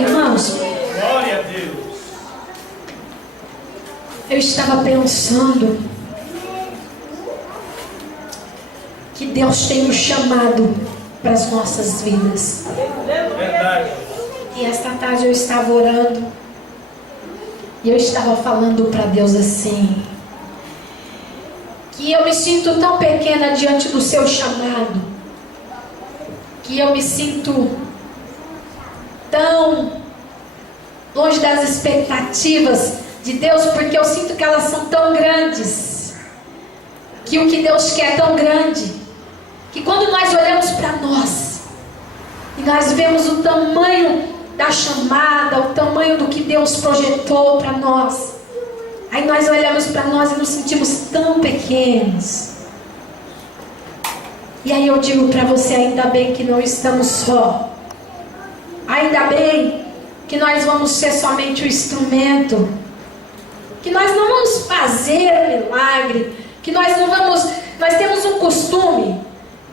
Irmãos, Glória a Deus. eu estava pensando que Deus tem um chamado para as nossas vidas. Verdade. E esta tarde eu estava orando e eu estava falando para Deus assim, que eu me sinto tão pequena diante do seu chamado, que eu me sinto tão longe das expectativas de Deus, porque eu sinto que elas são tão grandes, que o que Deus quer é tão grande, que quando nós olhamos para nós e nós vemos o tamanho da chamada, o tamanho do que Deus projetou para nós, aí nós olhamos para nós e nos sentimos tão pequenos. E aí eu digo para você, ainda bem que não estamos só, ainda bem que nós vamos ser somente o instrumento, que nós não vamos fazer milagre, que nós não vamos, nós temos um costume,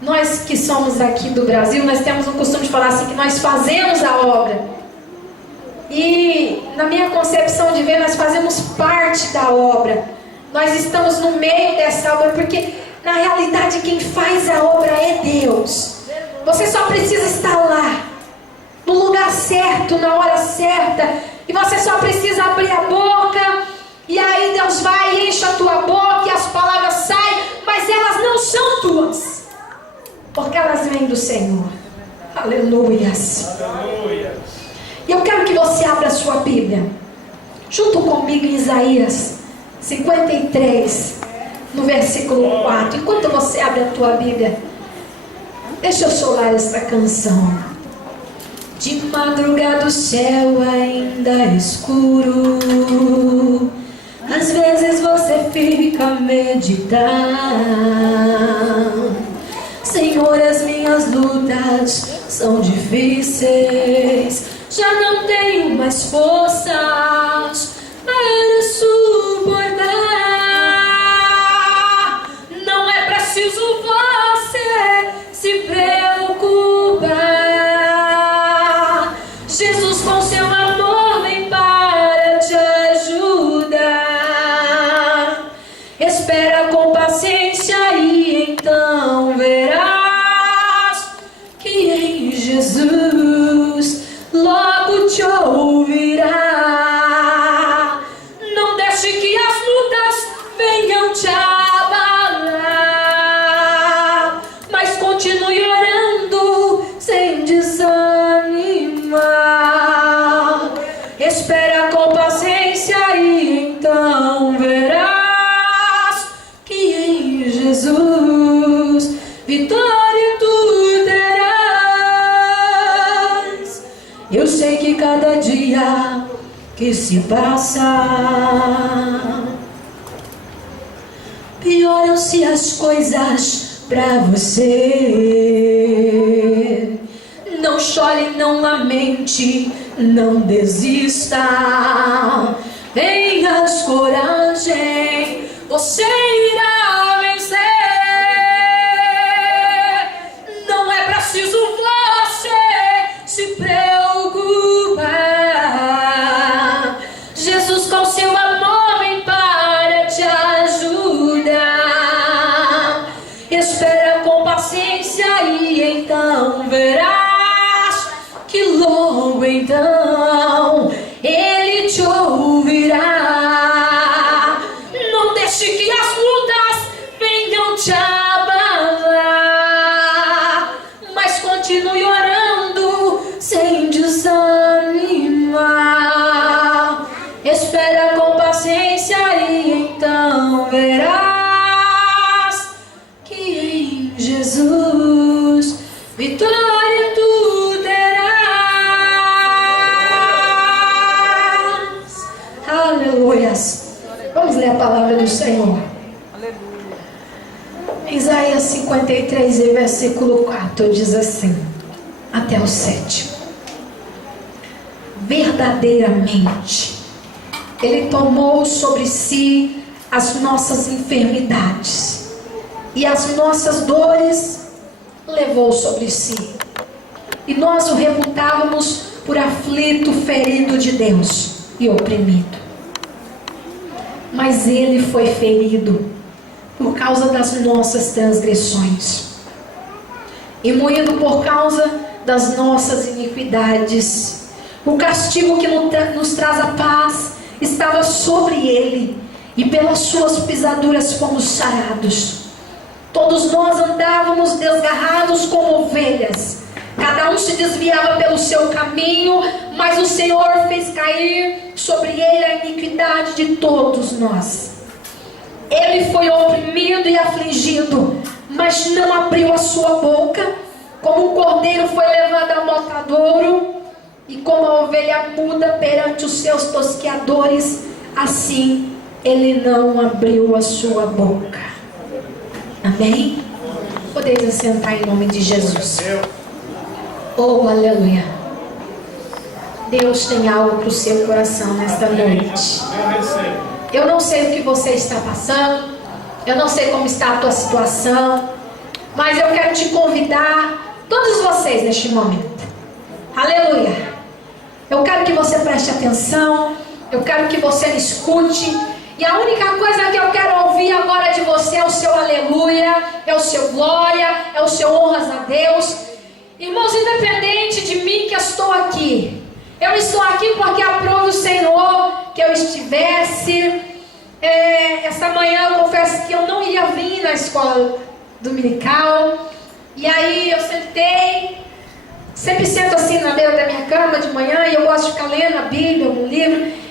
nós que somos aqui do Brasil, nós temos um costume de falar assim, que nós fazemos a obra. E na minha concepção de ver, nós fazemos parte da obra. Nós estamos no meio dessa obra, porque na realidade quem faz a obra é Deus. Você só precisa estar lá, no lugar certo, na hora certa. E você só precisa abrir a boca, e aí Deus vai e enche a tua boca, e as palavras saem, mas elas não são tuas, porque elas vêm do Senhor. Aleluias. Aleluia. E eu quero que você abra a sua Bíblia junto comigo em Isaías 53, no versículo 4. Enquanto você abre a tua Bíblia, deixa eu solar essa canção. De madrugada o céu ainda é escuro, às vezes você fica a meditar. Senhor, as minhas lutas são difíceis, já não tenho mais forças para suportar. Não é preciso você se preocupar. Jesus com seu amor vem para te ajudar. Espera com paciência e então verás que em Jesus logo te ouvirá. Não deixe que as lutas venham te abalar, mas continue orando sem desanimar. Espera com paciência e então verás que em Jesus vitória tu terás. Eu sei que cada dia que se passa, pioram-se as coisas pra você. Não chore, não lamente, não desista. Tenhas coragem, você irá vencer. Não é preciso você se preocupar. Jesus com seu amor vem para te ajudar. Espera com paciência e então verás que logo então Ele te ouvirá. Não deixe que as lutas venham te abalar, mas continue orando sem desanimar. Espera com paciência e então verás que em Jesus vitória tu terás. Aleluias. Vamos ler a palavra do Senhor. Isaías 53, versículo 4 diz assim, até o 7. Verdadeiramente Ele tomou sobre si as nossas enfermidades e as nossas dores levou sobre si. E nós o reputávamos por aflito, ferido de Deus e oprimido. Mas ele foi ferido por causa das nossas transgressões e moído por causa das nossas iniquidades. O castigo que nos traz a paz estava sobre ele, e pelas suas pisaduras fomos sarados. Todos nós andávamos desgarrados como ovelhas, cada um se desviava pelo seu caminho, mas o Senhor fez cair sobre ele a iniquidade de todos nós. Ele foi oprimido e afligido, mas não abriu a sua boca. Como um cordeiro foi levado ao matadouro, e como a ovelha muda perante os seus tosqueadores, assim ele não abriu a sua boca. Amém? Podeis assentar em nome de Jesus. Oh, aleluia. Deus tem algo para o seu coração nesta noite. Eu não sei o que você está passando, eu não sei como está a tua situação, mas eu quero te convidar, todos vocês neste momento, aleluia. Eu quero que você preste atenção, eu quero que você me escute, e a única coisa que eu quero ouvir agora de você é o seu aleluia, é o seu glória, é o seu honras a Deus. Irmãos, independente de mim que eu estou aqui, eu estou aqui porque aprove o Senhor que eu estivesse. Esta manhã eu confesso que eu não ia vir na escola dominical, e aí eu sentei, sempre sento assim na beira da minha cama de manhã, e eu gosto de ficar lendo a Bíblia, um livro.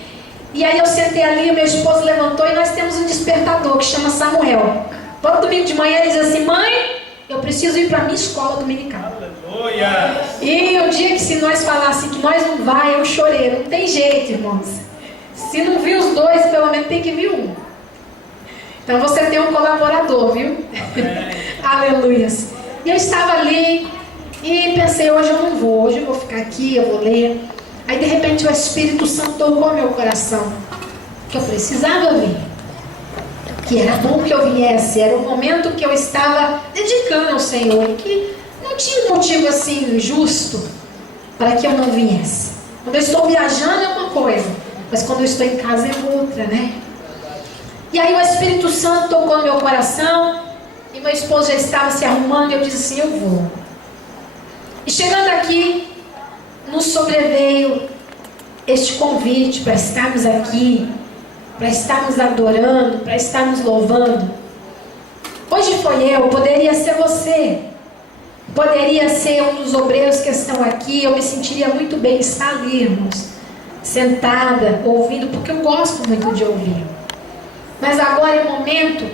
E aí eu sentei ali, meu esposo levantou, e nós temos um despertador que chama Samuel. Todo domingo de manhã ele diz assim: mãe, eu preciso ir para a minha escola dominical. Aleluia. E o dia que se nós falassem que nós não vai, eu chorei. Não tem jeito, irmãos. Se não vir os dois, pelo menos tem que vir um. Então você tem um colaborador, viu? Aleluia. E eu estava ali e pensei: hoje eu não vou, hoje eu vou ficar aqui, eu vou ler. Aí de repente o Espírito Santo tocou meu coração, que eu precisava vir, que era bom que eu viesse, era o momento que eu estava dedicando ao Senhor, e que não tinha um motivo assim justo para que eu não viesse. Quando eu estou viajando é uma coisa, mas quando eu estou em casa é outra, né? E aí o Espírito Santo tocou no meu coração, e meu esposo já estava se arrumando, e eu disse assim: eu vou. E chegando aqui, nos sobreveio este convite para estarmos aqui, para estarmos adorando, para estarmos louvando. Hoje foi eu, poderia ser você, poderia ser um dos obreiros que estão aqui. Eu me sentiria muito bem estar ali, irmãos, sentada, ouvindo, porque eu gosto muito de ouvir. Mas agora é momento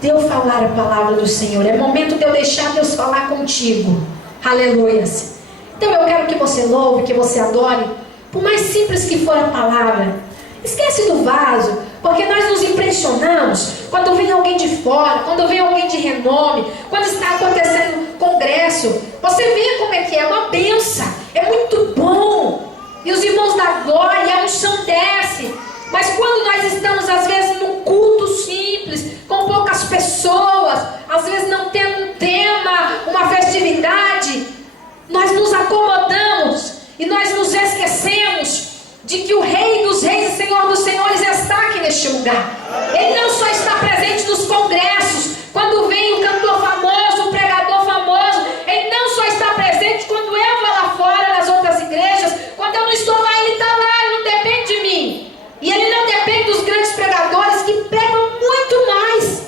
de eu falar a palavra do Senhor, é momento de eu deixar Deus falar contigo. Aleluias. Então eu quero que você louve, que você adore, por mais simples que for a palavra. Esquece do vaso, porque nós nos impressionamos quando vem alguém de fora, quando vem alguém de renome, quando está acontecendo congresso. Você vê como é que é uma benção, é muito bom, e os irmãos da glória, a unção desce. Mas quando nós estamos às vezes num culto simples, com poucas pessoas, às vezes não tendo um tema, uma festividade, nós nos acomodamos e nós nos esquecemos de que o Rei dos Reis e Senhor dos Senhores está aqui neste lugar. Ele não só está presente nos congressos, quando vem o cantor famoso, o pregador famoso. Ele não só está presente quando eu vou lá fora nas outras igrejas. Quando eu não estou lá, ele está lá, ele não depende de mim. E ele não depende dos grandes pregadores que pregam muito mais,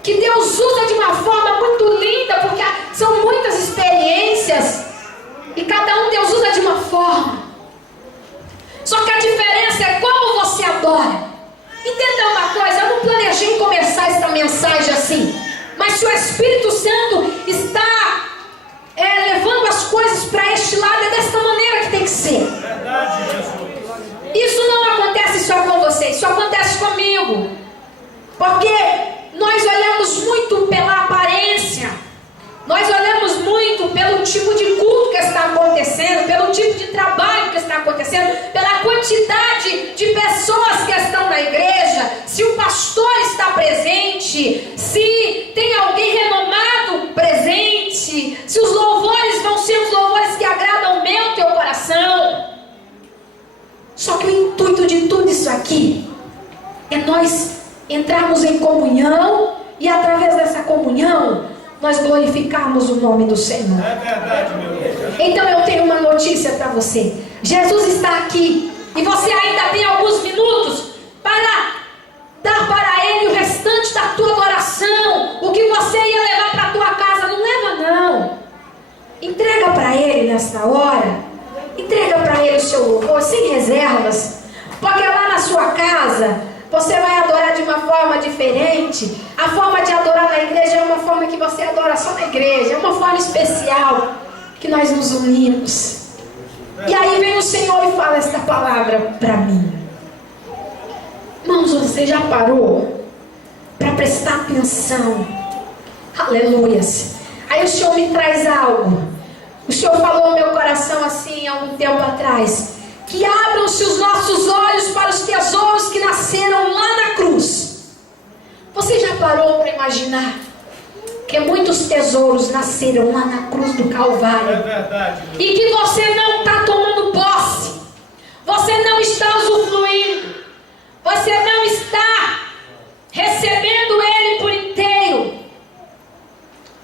que Deus usa de uma forma muito linda, porque são muitas experiências, e cada um Deus usa de uma forma. Só que a diferença é como você adora. Entenda uma coisa, eu não planejei começar esta mensagem assim, mas se o Espírito Santo está levando as coisas para este lado, é desta maneira que tem que ser. Verdade, Jesus. Isso não acontece só com você, isso acontece comigo, porque nós olhamos muito pela aparência, nós olhamos muito pelo tipo de culto que está acontecendo, pelo tipo de trabalho que está acontecendo, pela quantidade de pessoas que estão na igreja, se o pastor está presente, se tem alguém renomado presente. aqui é nós entrarmos em comunhão e através dessa comunhão nós glorificarmos o nome do Senhor. É verdade, meu Deus. Então eu tenho uma notícia para você. Jesus está aqui e você ainda tem alguns minutos para dar para Ele o restante da tua adoração. O que você ia levar para a tua casa, não leva não. Entrega para Ele nesta hora. Entrega para Ele o seu louvor sem reservas. Porque lá na sua casa você vai adorar de uma forma diferente. A forma de adorar na igreja é uma forma que você adora só na igreja. É uma forma especial que nós nos unimos. E aí vem o Senhor e fala esta palavra para mim. Irmãos, você já parou para prestar atenção? Aleluias. Aí o Senhor me traz algo. O Senhor falou no meu coração assim há algum tempo atrás. Que abram-se os nossos olhos para os tesouros que nasceram lá na cruz. Você já parou para imaginar que muitos tesouros nasceram lá na cruz do Calvário? É verdade. E que você não está tomando posse. Você não está usufruindo. Você não está recebendo Ele por inteiro.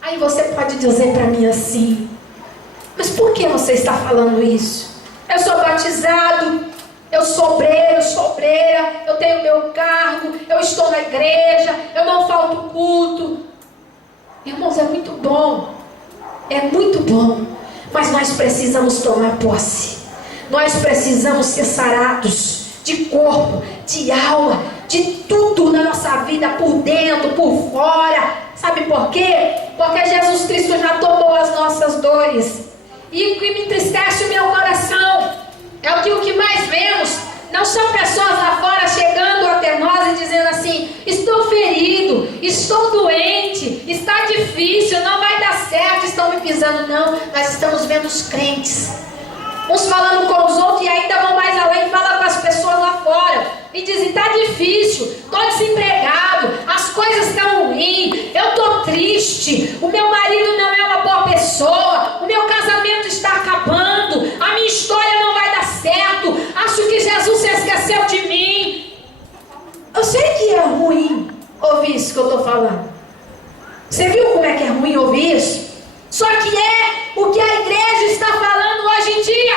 Aí você pode dizer para mim assim: mas por que você está falando isso? Eu sou batizado, eu sou obreiro, eu sou obreira, eu tenho meu cargo, eu estou na igreja, eu não falto culto. Irmãos, é muito bom, mas nós precisamos tomar posse. Nós precisamos ser sarados de corpo, de alma, de tudo na nossa vida, por dentro, por fora. Sabe por quê? Porque Jesus Cristo já tomou as nossas dores. E o que me entristece o meu coração é o que mais vemos. Não são pessoas lá fora chegando até nós e dizendo assim: estou ferido, estou doente, está difícil, não vai dar certo, estão me pisando. Não, nós estamos vendo os crentes, uns falando com os outros, e ainda vão mais além e falam com as pessoas lá fora e dizem: está difícil, estou desempregado, as coisas estão ruins, eu estou triste, o meu marido não é uma boa pessoa, o meu casamento está acabando, a minha história não vai dar certo, acho que Jesus se esqueceu de mim. Eu sei que é ruim ouvir isso que eu estou falando. Você viu como é que é ruim ouvir isso? Só que é o que a igreja está falando hoje em dia.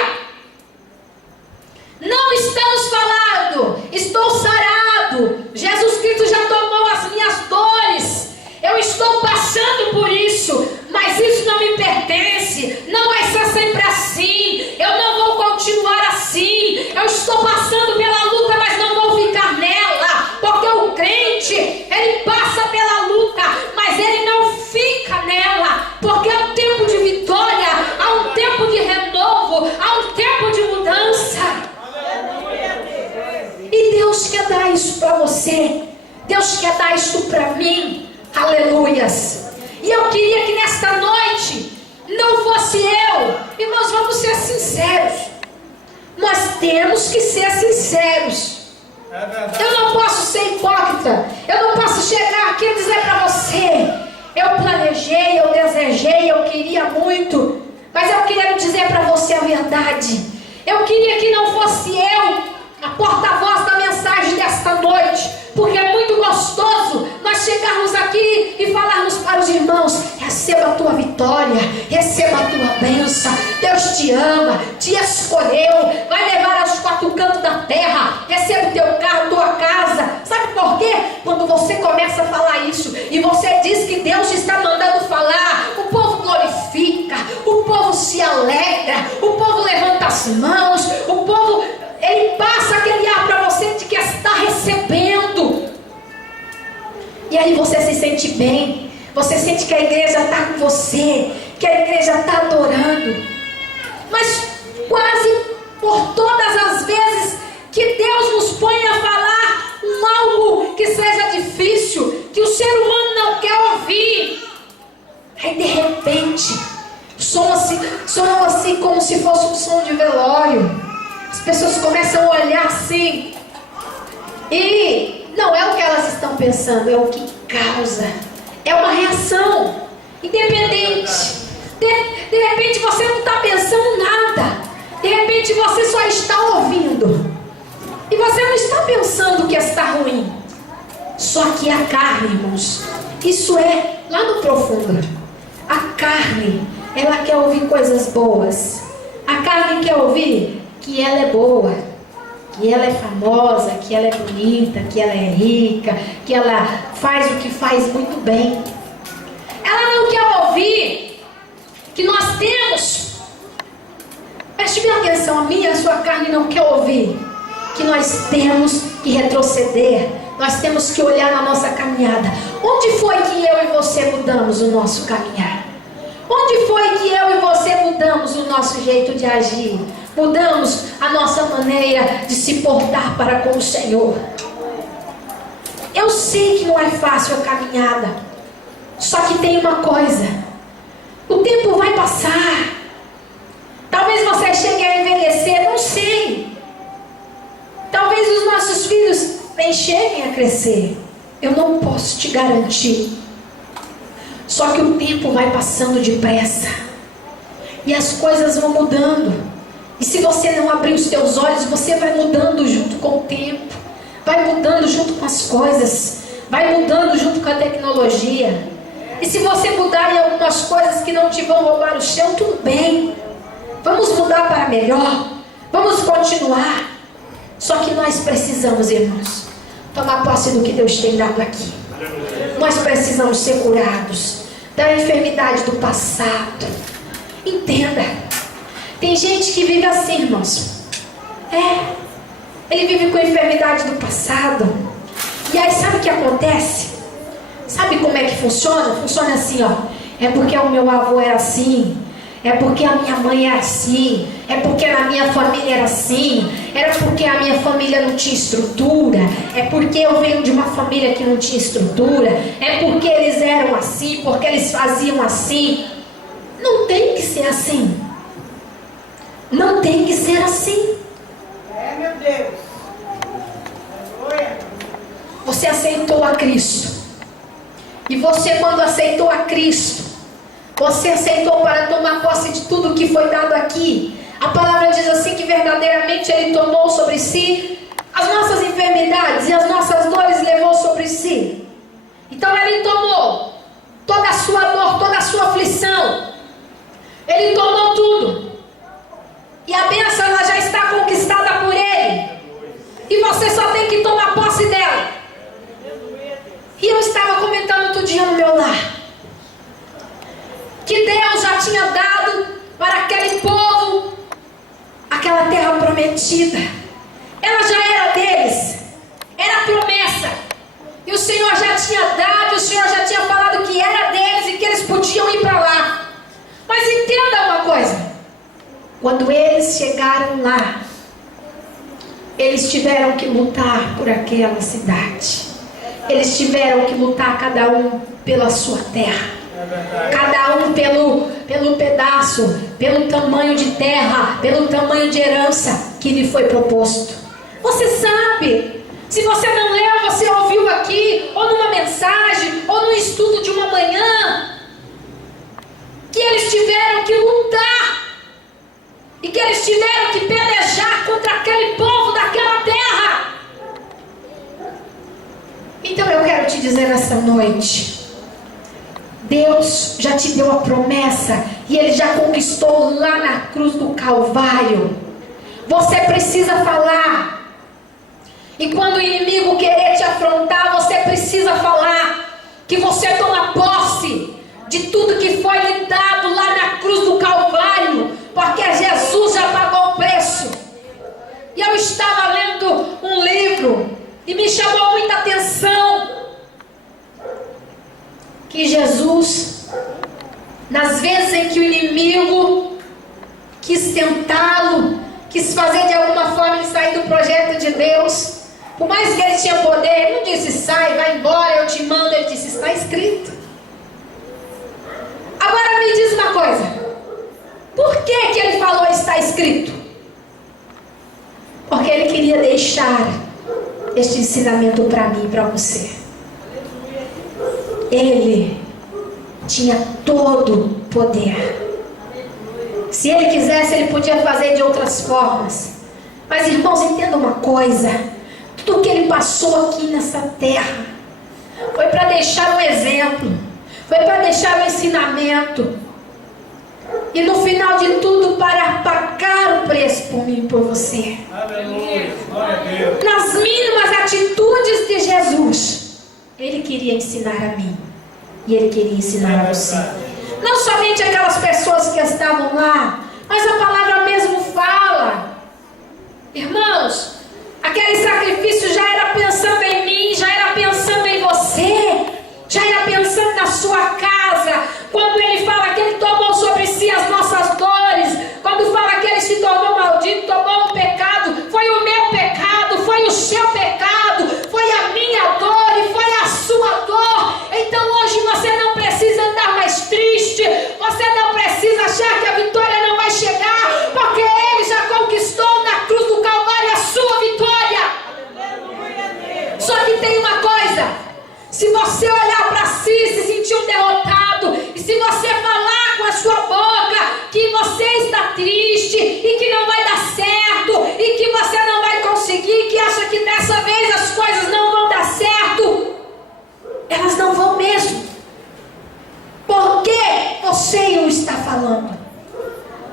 Não estamos falando: estou sarado, Jesus Cristo já tomou as minhas dores, eu estou passando por isso, mas isso não me pertence, não vai ser sempre assim, eu não vou continuar assim, eu estou passando pela luta, mas não vou ficar nela, porque o crente, ele passa pela luta, mas ele não fica nela, porque há um tempo de vitória, há um tempo de renovo, há um tempo de mudança. E Deus quer dar isso para você. Deus quer dar isso para mim. Aleluias. E eu queria que nesta noite não fosse eu. E nós vamos ser sinceros. Nós temos que ser sinceros. Eu não posso ser hipócrita. Eu não posso chegar aqui e dizer para você: eu planejei, eu desejei, eu queria muito. Mas eu queria dizer para você a verdade. Eu queria que não fosse eu a porta-voz da mensagem desta noite, porque é muito gostoso nós chegarmos aqui e falarmos para os irmãos: receba a tua vitória, receba a tua bênção, Deus te ama, te escolheu, vai levar aos quatro cantos da terra, receba o teu carro, tua casa. Sabe por quê? Quando você começa a falar isso e você diz que Deus te está mandando falar, o povo glorifica, o povo se alegra, o povo levanta as mãos, o povo, ele passa aquele ar para você de que está recebendo. E aí você se sente bem. Você sente que a igreja está com você, que a igreja está adorando. Mas quase por todas as vezes que Deus nos põe a falar algo que seja difícil, que o ser humano não quer ouvir, aí de repente soa assim como se fosse um som de velório. As pessoas começam a olhar assim, e não é o que elas estão pensando, é o que causa. É uma reação independente. De repente você não está pensando nada. De repente você só está ouvindo. E você não está pensando está ruim. Só que a carne, irmãos, isso é lá no profundo. A carne, ela quer ouvir coisas boas. A carne quer ouvir que ela é boa, que ela é famosa, que ela é bonita, que ela é rica, que ela faz o que faz muito bem. Ela não quer ouvir que nós temos, preste bem atenção, a minha e a sua carne não quer ouvir que nós temos que retroceder, nós temos que olhar na nossa caminhada. Onde foi que eu e você mudamos o nosso caminhar? Onde foi que eu e você mudamos o nosso jeito de agir? Mudamos a nossa maneira de se portar para com o Senhor. Eu sei que não é fácil a caminhada, só que tem uma coisa: o tempo vai passar. Talvez você chegue a envelhecer, não sei. Talvez os nossos filhos nem cheguem a crescer. Eu não posso te garantir. Só que o tempo vai passando depressa e as coisas vão mudando. E se você não abrir os teus olhos, você vai mudando junto com o tempo, vai mudando junto com as coisas, vai mudando junto com a tecnologia. E se você mudar em algumas coisas que não te vão roubar o chão, tudo bem. Vamos mudar para melhor, vamos continuar. Só que nós precisamos, irmãos, tomar posse do que Deus tem dado aqui. Nós precisamos ser curados da enfermidade do passado. Entenda, tem gente que vive assim, irmãos. Ele vive com a enfermidade do passado. E aí sabe o que acontece? Sabe como é que funciona? Funciona assim, ó. É porque o meu avô era assim, é porque a minha mãe era assim, é porque na minha família era assim, era porque a minha família não tinha estrutura, é porque eu venho de uma família que não tinha estrutura, é porque eles eram assim, porque eles faziam assim. Não tem que ser assim. Não tem que ser assim. Meu Deus. Você aceitou a Cristo. E você, quando aceitou a Cristo, você aceitou para tomar posse de tudo que foi dado aqui. A palavra diz assim que verdadeiramente Ele tomou sobre si as nossas enfermidades e as nossas dores levou sobre si. Então Ele tomou toda a sua dor, toda a sua aflição. Ele tomou tudo. E a bênção ela já está conquistada por Ele. E você só tem que tomar posse dela. E eu estava comentando outro dia no meu lar que Deus já tinha dado para aquele povo aquela terra prometida. Ela já era deles, era a promessa. E o Senhor já tinha dado, o Senhor já tinha falado que era deles e que eles podiam ir para lá. Mas entenda uma coisa: quando eles chegaram lá, eles tiveram que lutar por aquela cidade. Eles tiveram que lutar, cada um pela sua terra, cada um pelo pedaço, pelo tamanho de terra, pelo tamanho de herança que lhe foi proposto. Você sabe, se você não leu, você ouviu aqui, ou numa mensagem, ou no estudo de uma manhã, que eles tiveram que lutar, e que eles tiveram que pelejar contra aquele povo daquela terra. Então eu quero te dizer nessa noite, Deus já te deu a promessa e Ele já conquistou lá na cruz do Calvário. Você precisa falar. E quando o inimigo querer te afrontar, você precisa falar que você toma posse de tudo que foi lhe dado lá na cruz do Calvário, porque Jesus já pagou o preço. E eu estava lendo um livro e me chamou muita atenção que Jesus, nas vezes em que o inimigo quis tentá-lo, quis fazer de alguma forma ele sair do projeto de Deus, por mais que ele tinha poder, ele não disse sai, vai embora, eu te mando. Ele disse está escrito. Agora me diz uma coisa, por que ele falou está escrito? Porque ele queria deixar este ensinamento para mim e para você. Ele tinha todo o poder. Se ele quisesse, ele podia fazer de outras formas. Mas irmãos, entenda uma coisa: Tudo que ele passou aqui nessa terra foi para deixar um exemplo, foi para deixar um ensinamento, e no final de tudo para pagar o preço por mim e por você. Aleluia. Glória a Deus. Nas mínimas atitudes de Jesus, ele queria ensinar a mim e ele queria ensinar a você. Não somente aquelas pessoas que estavam lá, mas a palavra mesmo fala, irmãos, aquele sacrifício já era pensando em mim, já era pensando em você, já era pensando na sua casa. Quando ele fala que ele tomou sobre si as nossas dores, quando fala que ele se tornou maldito, tomou um pecado, foi o meu pecado, foi o seu pecado, foi a minha dor e foi a sua dor. Então hoje você não precisa andar mais triste, você não precisa achar que a vitória não vai chegar, porque ele já conquistou na cruz do Calvário a sua vitória. Só que tem uma coisa: se você olhar para si, se sentir um derrotado, e se você falar com a sua boca que você está triste e que não vai dar certo e que você não vai conseguir, que acha que dessa vez as coisas não vão dar certo, elas não vão mesmo. Porque você o está falando,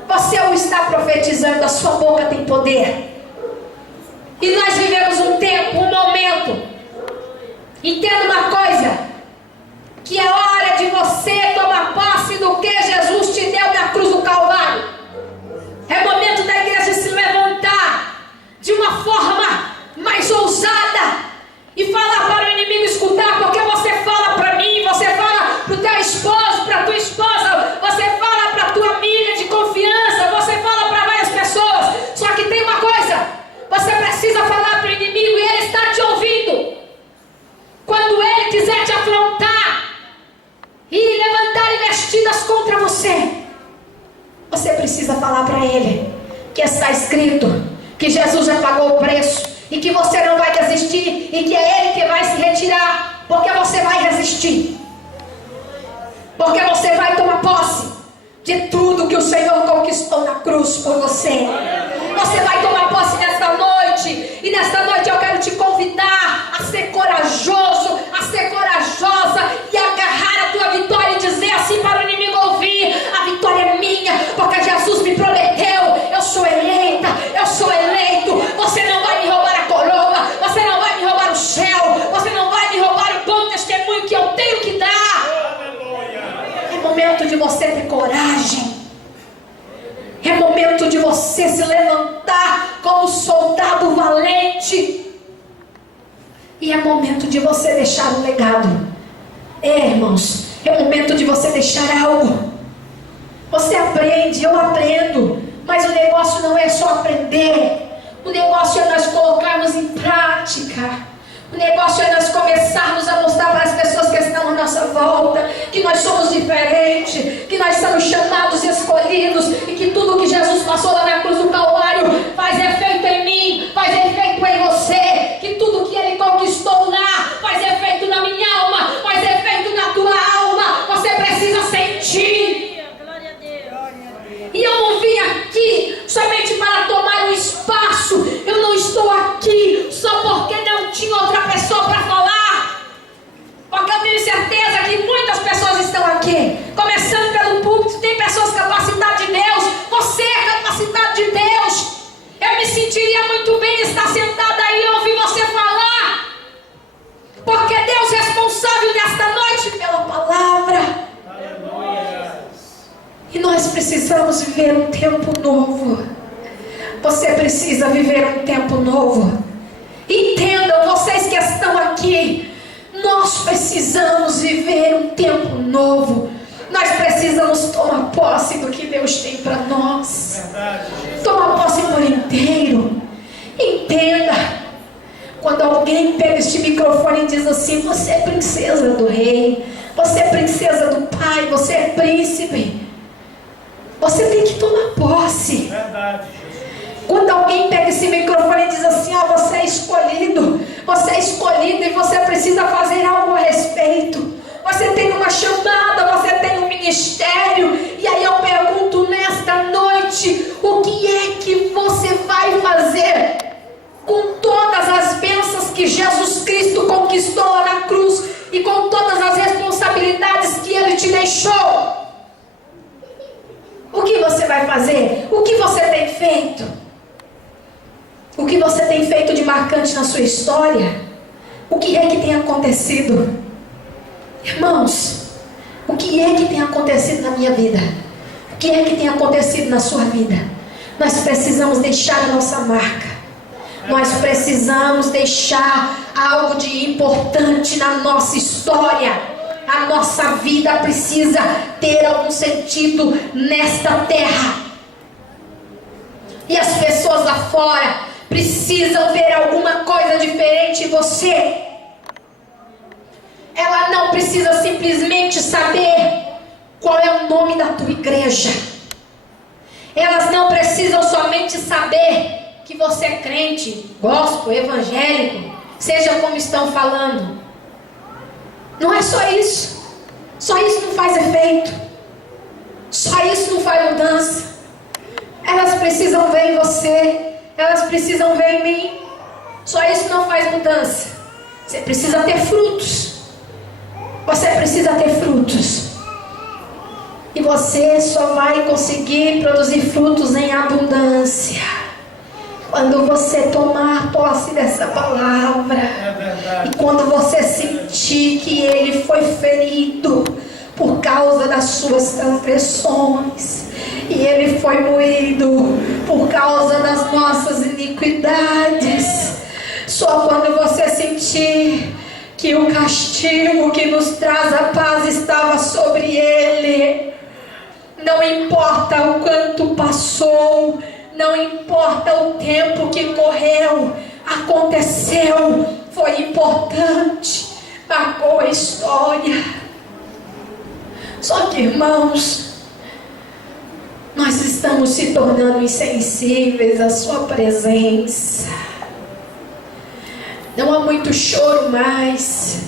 você o está profetizando, a sua boca tem poder. E nós vivemos um tempo, um momento. Entenda uma coisa, que é hora de você tomar posse do que Jesus te deu na cruz do Calvário. É momento da igreja se levantar de uma forma mais ousada e falar para o inimigo escutar, porque você fala para mim, você fala para o teu esposo, para a tua esposa, você fala para a tua amiga de confiança, você fala para várias pessoas. Só que tem uma coisa, você precisa falar para o inimigo e ele está te ouvindo. Quando ele quiser te afrontar e levantar investidas contra você, você precisa falar para ele que está escrito, que Jesus já pagou o preço e que você não vai desistir e que é ele que vai se retirar, porque você vai resistir, porque você vai tomar posse de tudo que o Senhor conquistou na cruz por você. Você vai tomar posse nesta noite, e nesta noite eu quero te convidar a ser corajoso, a ser corajosa e agarrar a tua vitória e dizer assim para o inimigo ouvir: a vitória é minha, porque Jesus me prometeu, eu sou eleita, eu sou eleito. Você não vai me roubar a coroa, você não vai me roubar o céu, você não vai me roubar o bom testemunho que eu tenho que dar. É momento de você ter coragem. É momento de você se levantar como soldado valente. E é momento de você deixar um legado. Irmãos, é momento de você deixar algo. Você aprende, eu aprendo, mas o negócio não é só aprender. O negócio é nós colocarmos em prática. O negócio é nós começarmos a mostrar para as pessoas que estão à nossa volta que nós somos diferentes, que nós somos chamados e escolhidos, e que tudo que Jesus passou lá na cruz do Calvário faz efeito em mim, faz efeito em você, que tudo que ele conquistou lá faz efeito na minha alma, faz efeito na tua alma. Você precisa sentir. E eu não vim aqui somente para tomar um espaço. Eu não estou aqui só porque não tinha outra pessoa para falar, porque eu tenho certeza que muitas pessoas estão aqui, começando pelo púlpito. Tem pessoas capacitadas de Deus. Você é capacitado de Deus. Eu me sentiria muito bem estar sentada aí e ouvir você falar, porque Deus é responsável nesta noite pela palavra. E nós precisamos viver um tempo novo. Você precisa viver um tempo novo. Entendam, vocês que estão aqui, nós precisamos viver um tempo novo. Nós precisamos tomar posse do que Deus tem para nós. Tomar posse por inteiro. Entenda, quando alguém pega este microfone e diz assim: você é princesa do rei, você é princesa do pai, você é príncipe, você tem que tomar posse. Verdade. Quando alguém pega esse microfone e diz assim: ó, você é escolhido e você precisa fazer algo a respeito. Você tem uma chamada, você tem um ministério. E aí eu pergunto nesta noite: o que é que você vai fazer com todas as bênçãos Jesus Cristo conquistou lá na cruz e com todas as responsabilidades que Ele te deixou. O que você vai fazer? O que você tem feito? O que você tem feito de marcante na sua história? O que é que tem acontecido? Irmãos, o que é que tem acontecido na minha vida? O que é que tem acontecido na sua vida? Nós precisamos deixar a nossa marca. Nós precisamos deixar algo de importante na nossa história. A nossa vida precisa ter algum sentido nesta terra. E as pessoas lá fora precisam ver alguma coisa diferente em você. Ela não precisa simplesmente saber qual é o nome da tua igreja. Elas não precisam somente saber que você é crente, gospel, evangélico, seja como estão falando. Não é só isso. Só isso não faz efeito. Só isso não faz mudança. Elas precisam ver em você. Elas precisam ver em mim. Só isso não faz mudança. Você precisa ter frutos. Você precisa ter frutos. E você só vai conseguir produzir frutos em abundância quando você tomar posse dessa palavra. E quando você sentir que Ele foi ferido por causa das suas transgressões, e Ele foi moído por causa das nossas iniquidades. Só quando você sentir que o castigo que nos traz a paz estava sobre Ele, não importa o quanto passou, não importa o tempo que correu, aconteceu, foi importante, marcou a história. Só que, irmãos, nós estamos se tornando insensíveis à sua presença. Não há muito choro mais,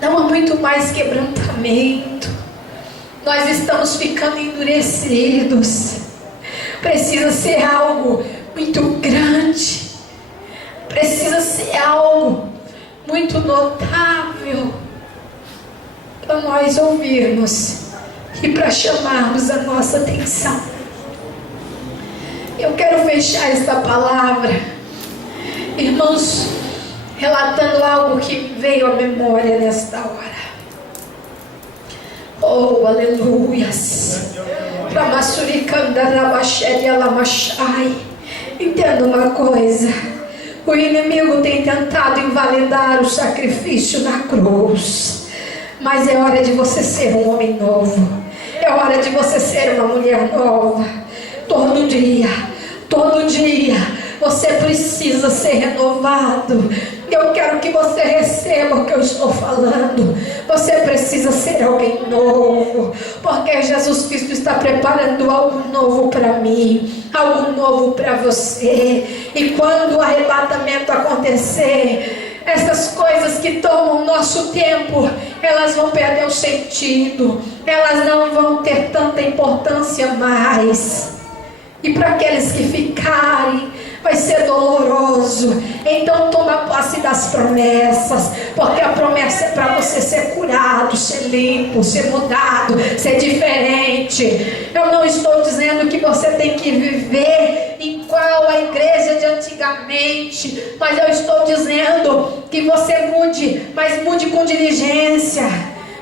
não há muito mais quebrantamento. Nós estamos ficando endurecidos. Precisa ser algo muito grande, precisa ser algo muito notável para nós ouvirmos e para chamarmos a nossa atenção. Eu quero fechar esta palavra, irmãos, relatando algo que veio à memória nesta hora. Oh, aleluias. Entenda uma coisa: o inimigo tem tentado invalidar o sacrifício na cruz, mas é hora de você ser um homem novo, é hora de você ser uma mulher nova. Todo dia você precisa ser renovado. Eu quero que você receba o que eu estou falando. Você precisa ser alguém novo, porque Jesus Cristo está preparando algo novo para mim, algo novo para você. E quando o arrebatamento acontecer, essas coisas que tomam nosso tempo, elas vão perder o sentido, elas não vão ter tanta importância mais. E para aqueles que ficarem, vai ser doloroso. Então toma posse das promessas, porque a promessa é para você ser curado, ser limpo, ser mudado, ser diferente. Eu não estou dizendo que você tem que viver igual a igreja de antigamente, mas eu estou dizendo que você mude, mas mude com diligência,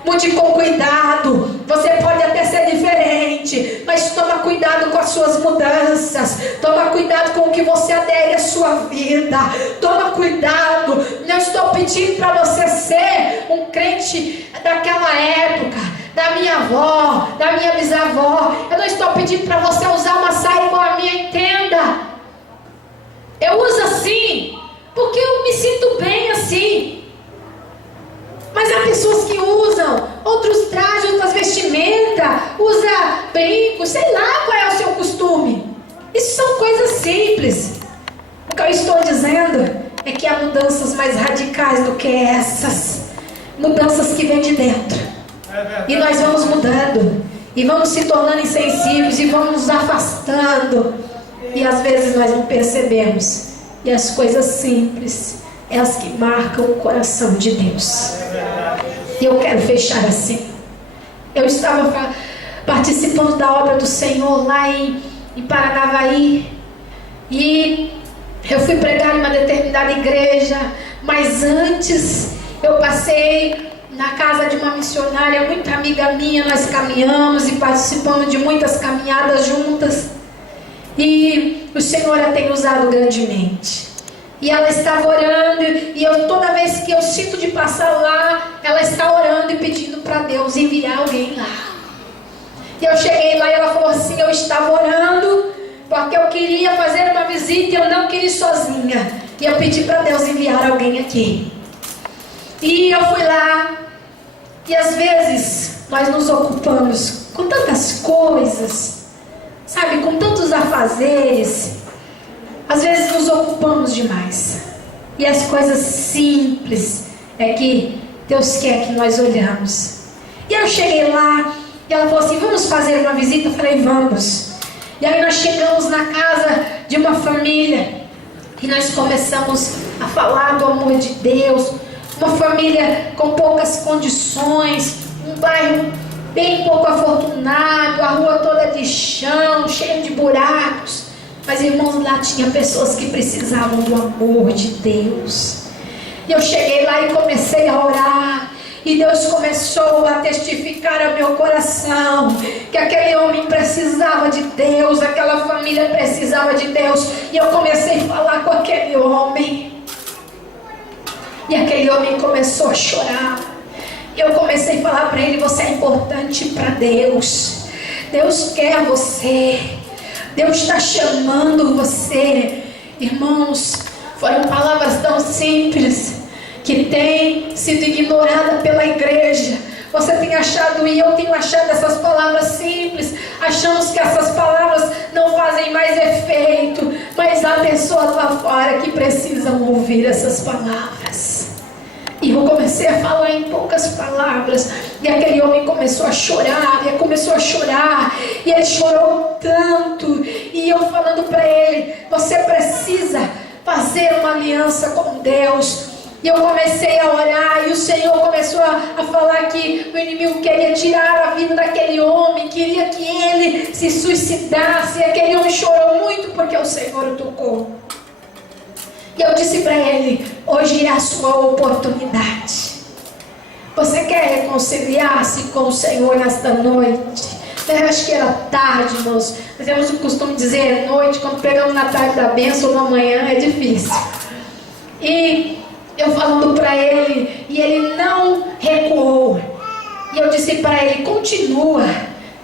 mude com cuidado. Você pode até ser diferente, mas toma cuidado com as suas mudanças. Toma cuidado com o que você adere à sua vida. Toma cuidado. Não estou pedindo para você ser um crente daquela época, da minha avó, da minha bisavó. Eu não estou pedindo para você usar uma saia igual a minha, entenda. Eu uso assim porque eu me sinto bem assim. Mas há pessoas que usam outros trajes, outras vestimentas, usa brinco, sei lá qual é o seu costume. Isso são coisas simples. O que eu estou dizendo é que há mudanças mais radicais do que essas. Mudanças que vêm de dentro. E nós vamos mudando, e vamos se tornando insensíveis, e vamos nos afastando. E às vezes nós não percebemos. E as coisas simples é as que marcam o coração de Deus. E eu quero fechar assim. Eu estava participando da obra do Senhor lá em Paranavaí, e eu fui pregar em uma determinada igreja, mas antes eu passei na casa de uma missionária muito amiga minha. Nós caminhamos e participamos de muitas caminhadas juntas, e o Senhor a tem usado grandemente. E ela estava orando, e toda vez que eu sinto de passar lá, ela está orando e pedindo para Deus enviar alguém lá. E eu cheguei lá e ela falou assim: eu estava orando porque eu queria fazer uma visita e eu não queria ir sozinha, e eu pedi para Deus enviar alguém aqui. E eu fui lá, e às vezes nós nos ocupamos com tantas coisas, sabe, com tantos afazeres. Às vezes nos ocupamos demais, e as coisas simples é que Deus quer que nós olhamos. E eu cheguei lá, e ela falou assim: vamos fazer uma visita? Eu falei: vamos. E aí nós chegamos na casa de uma família, e nós começamos a falar do amor de Deus. Uma família com poucas condições, um bairro bem pouco afortunado, a rua toda de chão, cheia de buracos. Mas, irmãos, lá tinha pessoas que precisavam do amor de Deus. E eu cheguei lá e comecei a orar, e Deus começou a testificar ao meu coração que aquele homem precisava de Deus, aquela família precisava de Deus. E eu comecei a falar com aquele homem, e aquele homem começou a chorar. E eu comecei a falar para ele: você é importante para Deus, Deus quer você, Deus está chamando você. Irmãos, foram palavras tão simples que têm sido ignoradas pela igreja. Você tem achado, e eu tenho achado, essas palavras simples. Achamos que essas palavras não fazem mais efeito, mas há pessoas lá fora que precisam ouvir essas palavras. E eu comecei a falar em poucas palavras, e aquele homem começou a chorar, e começou a chorar, e ele chorou tanto. E eu falando para ele: você precisa fazer uma aliança com Deus. E eu comecei a orar, e o Senhor começou a falar que o inimigo queria tirar a vida daquele homem, queria que ele se suicidasse. E aquele homem chorou muito porque o Senhor o tocou. E eu disse para ele: hoje é a sua oportunidade. Você quer reconciliar-se com o Senhor nesta noite? Eu acho que era tarde, irmãos. Nós temos o costume de dizer noite, quando pegamos na tarde da bênção, na manhã é difícil. E eu falando para ele, e ele não recuou. E eu disse para ele: continua,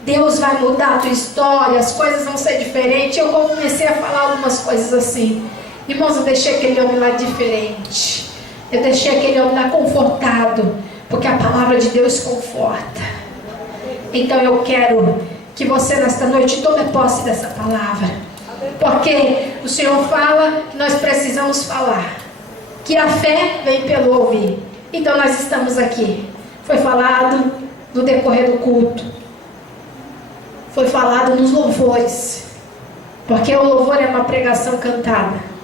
Deus vai mudar a tua história, as coisas vão ser diferentes. Eu comecei a falar algumas coisas assim. Irmãos, eu deixei aquele homem lá diferente. Eu deixei aquele homem lá confortado, porque a palavra de Deus conforta. Então eu quero que você nesta noite tome posse dessa palavra, porque o Senhor fala que nós precisamos falar, que a fé vem pelo ouvir. Então nós estamos aqui. Foi falado no decorrer do culto, foi falado nos louvores, porque o louvor é uma pregação cantada.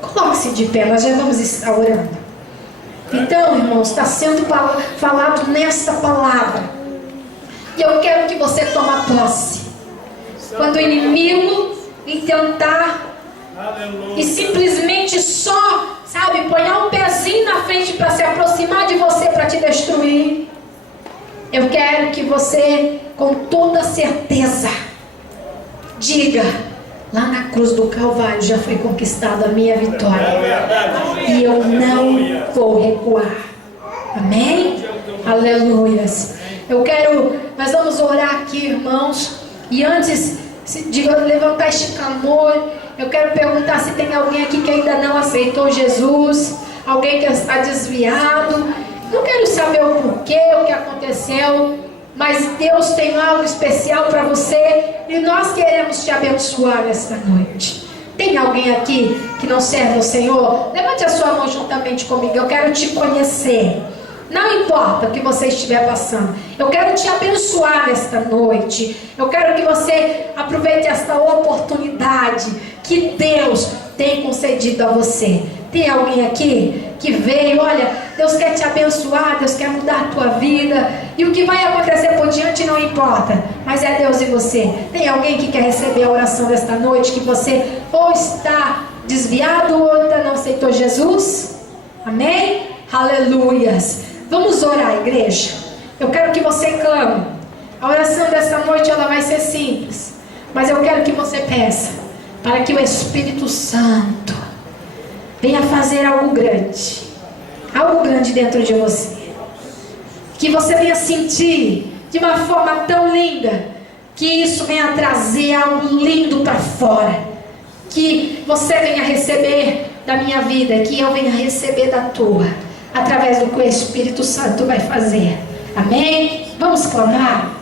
Coloque-se de pé, nós já vamos estar orando. Então, irmãos, está sendo falado nesta palavra, e eu quero que você tome posse. Quando o inimigo intentar e simplesmente só, sabe, ponhar um pezinho na frente para se aproximar de você, para te destruir, eu quero que você, com toda certeza, diga: lá na cruz do Calvário já foi conquistada a minha vitória, e eu não vou recuar. Amém? Aleluias. Nós vamos orar aqui, irmãos, e antes de levantar este clamor, eu quero perguntar se tem alguém aqui que ainda não aceitou Jesus, alguém que está desviado. Não quero saber o porquê, o que aconteceu, mas Deus tem algo especial para você, e nós queremos te abençoar nesta noite. Tem alguém aqui que não serve ao Senhor? Levante a sua mão juntamente comigo. Eu quero te conhecer. Não importa o que você estiver passando, eu quero te abençoar nesta noite. Eu quero que você aproveite esta oportunidade que Deus tem concedido a você. Tem alguém aqui que veio, olha, Deus quer te abençoar, Deus quer mudar a tua vida, e o que vai acontecer por diante não importa, mas é Deus e você. Tem alguém que quer receber a oração desta noite, que você ou está desviado ou ainda não aceitou Jesus? Amém? Aleluias. Vamos orar, igreja. Eu quero que você clame. A oração desta noite ela vai ser simples, mas eu quero que você peça para que o Espírito Santo venha fazer algo grande dentro de você, que você venha sentir de uma forma tão linda, que isso venha trazer algo lindo para fora, que você venha receber da minha vida, que eu venha receber da tua, através do que o Espírito Santo vai fazer. Amém? Vamos clamar.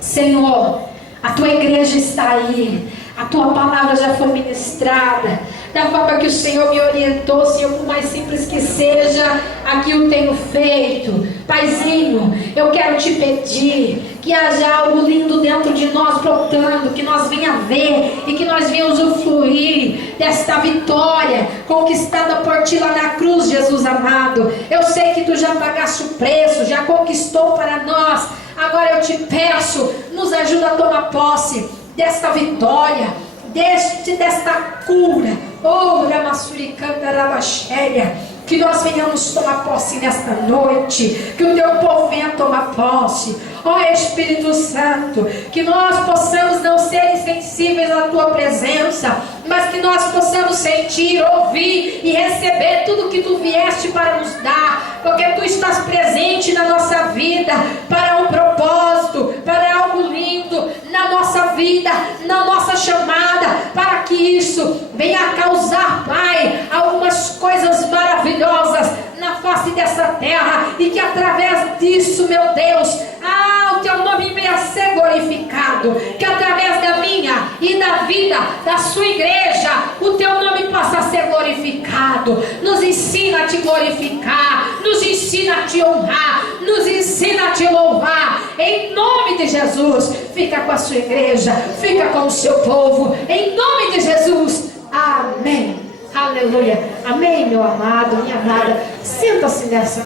Senhor, a tua igreja está aí, a tua palavra já foi ministrada, da forma que o Senhor me orientou, Senhor, por mais simples que seja, aqui eu tenho feito. Paizinho, eu quero te pedir que haja algo lindo dentro de nós brotando, que nós venha ver e que nós venha usufruir desta vitória conquistada por ti lá na cruz, Jesus amado. Eu sei que tu já pagaste o preço, já conquistou para nós. Agora eu te peço, nos ajuda a tomar posse desta vitória, desta cura. Oh, Ramassuricanda Rabaxéria, que nós venhamos tomar posse nesta noite, que o teu povo venha tomar posse. Ó Espírito Santo, que nós possamos não ser insensíveis à tua presença, mas que nós possamos sentir, ouvir e receber tudo que tu vieste para nos dar, porque tu estás presente na nossa vida, para um propósito, para algo lindo na nossa vida, na nossa chamada, para que isso venha causar, Pai, algumas coisas maravilhosas na face dessa terra, e que através disso, meu Deus, o teu nome venha ser glorificado, que através da minha e da vida da sua igreja, o teu nome possa ser glorificado. Nos ensina a te glorificar, nos ensina a te honrar, nos ensina a te louvar, em nome de Jesus. Fica com a sua igreja, fica com o seu povo, em nome de Jesus, amém. Aleluia, amém, meu amado, minha amada. Senta-se nessa